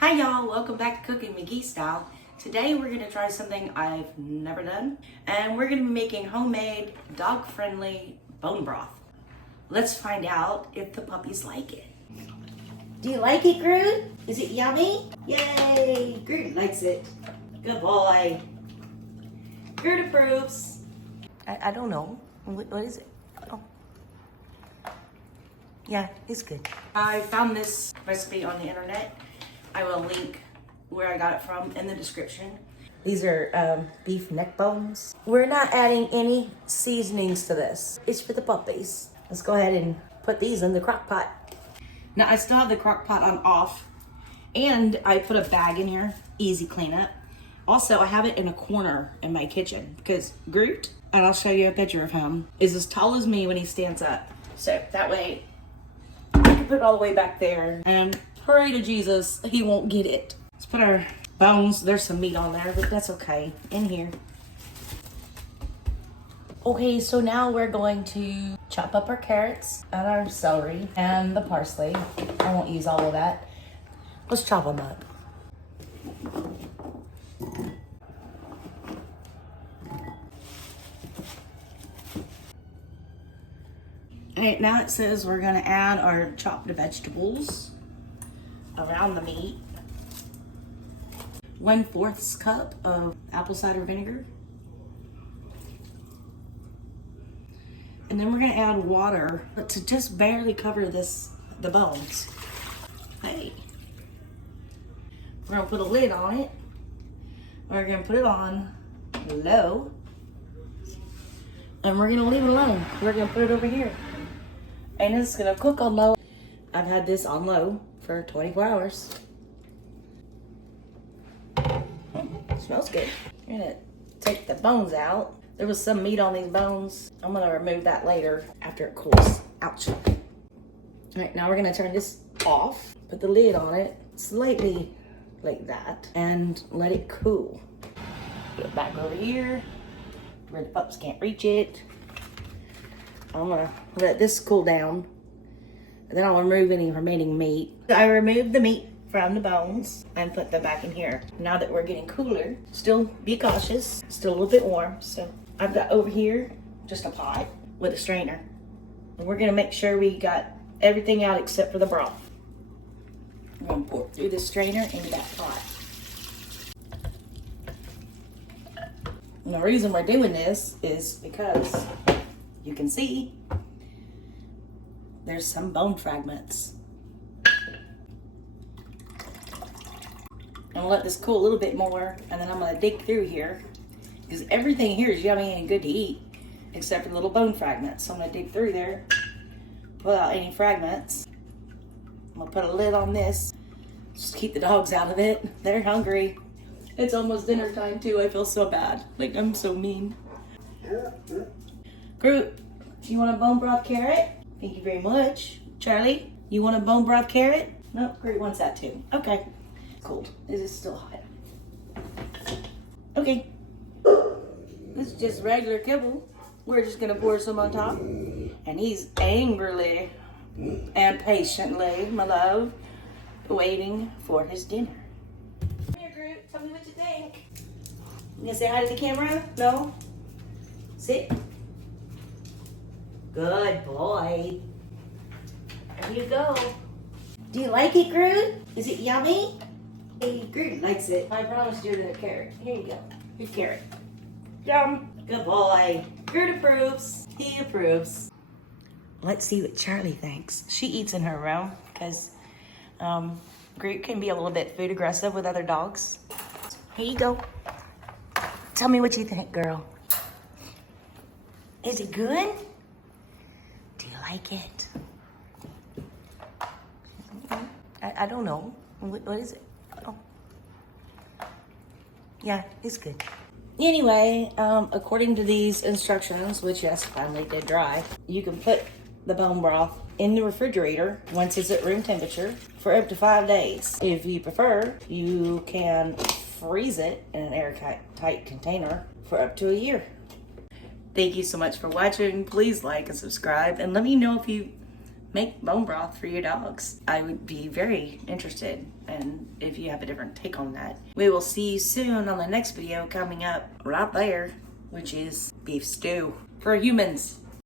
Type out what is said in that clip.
Hi y'all, welcome back to Cooking McGee Style. Today we're going to try something I've never done, and we're going to be making homemade, dog-friendly bone broth. Let's find out if the puppies like it. Do you like it, Groot? Is it yummy? Yay! Groot likes it. Good boy. Groot approves. I don't know. What is it? Oh. Yeah, it's good. I found this recipe on the internet. I will link where I got it from in the description. These are beef neck bones. We're not adding any seasonings to this. It's for the puppies. Let's go ahead and put these in the crock pot. Now I still have the crock pot on off, and I put a bag in here, easy cleanup. Also, I have it in a corner in my kitchen because Groot, and I'll show you a picture of him, is as tall as me when he stands up. So that way, I can put it all the way back there and pray to Jesus he won't get it. Let's put our bones. There's some meat on there, but that's okay. In here. Okay, so now we're going to chop up our carrots and our celery and the parsley. I won't use all of that. Let's chop them up. Alright, now it says we're gonna add our chopped vegetables around the meat. 1/4 cup of apple cider vinegar. And then we're gonna add water to just barely cover the bones. Hey. We're gonna put a lid on it. We're gonna put it on low. And we're gonna leave it alone. We're gonna put it over here. And it's gonna cook on low. I've had this on low for 24 hours. Smells good. We're gonna take the bones out. There was some meat on these bones. I'm gonna remove that later after it cools. Ouch. All right, now we're gonna turn this off. Put the lid on it slightly like that and let it cool. Put it back over here where the pups can't reach it. I'm gonna let this cool down, and then I'll remove any remaining meat. I removed the meat from the bones and put them back in here. Now that we're getting cooler, still be cautious, still a little bit warm. So I've got over here just a pot with a strainer. And we're gonna make sure we got everything out except for the broth. I'm gonna pour through the strainer into that pot. And the reason we're doing this is because you can see there's some bone fragments. I'm gonna let this cool a little bit more, and then I'm gonna dig through here because everything here is yummy and good to eat except for the little bone fragments. So I'm gonna dig through there, pull out any fragments. I'm gonna put a lid on this, just keep the dogs out of it. They're hungry. It's almost dinner time too. I feel so bad. Like I'm so mean. Groot, do you want a bone broth carrot? Thank you very much. Charlie, you want a bone broth carrot? No, Groot wants that too. Okay. Cold. It is still hot. Okay. This is just regular kibble. We're just gonna pour some on top. And he's angrily and patiently, my love, waiting for his dinner. Come here, Groot. Tell me what you think. You gonna say hi to the camera? No? Sit. Good boy. There you go. Do you like it, Groot? Is it yummy? Hey, Groot likes it. I promised you a carrot. Here you go. Your carrot. Yum. Good boy. Groot approves. He approves. Let's see what Charlie thinks. She eats in her room because Groot can be a little bit food aggressive with other dogs. Here you go. Tell me what you think, girl. Is it good? Do you like it? I don't know. What is it? Oh. Yeah, it's good. Anyway, according to these instructions, which yes, finally did dry, you can put the bone broth in the refrigerator once it's at room temperature for up to 5 days. If you prefer, you can freeze it in an airtight container for up to a year. Thank you so much for watching. Please like and subscribe, and let me know if you make bone broth for your dogs. I would be very interested, and if you have a different take on that. We will see you soon on the next video coming up right there, which is beef stew for humans.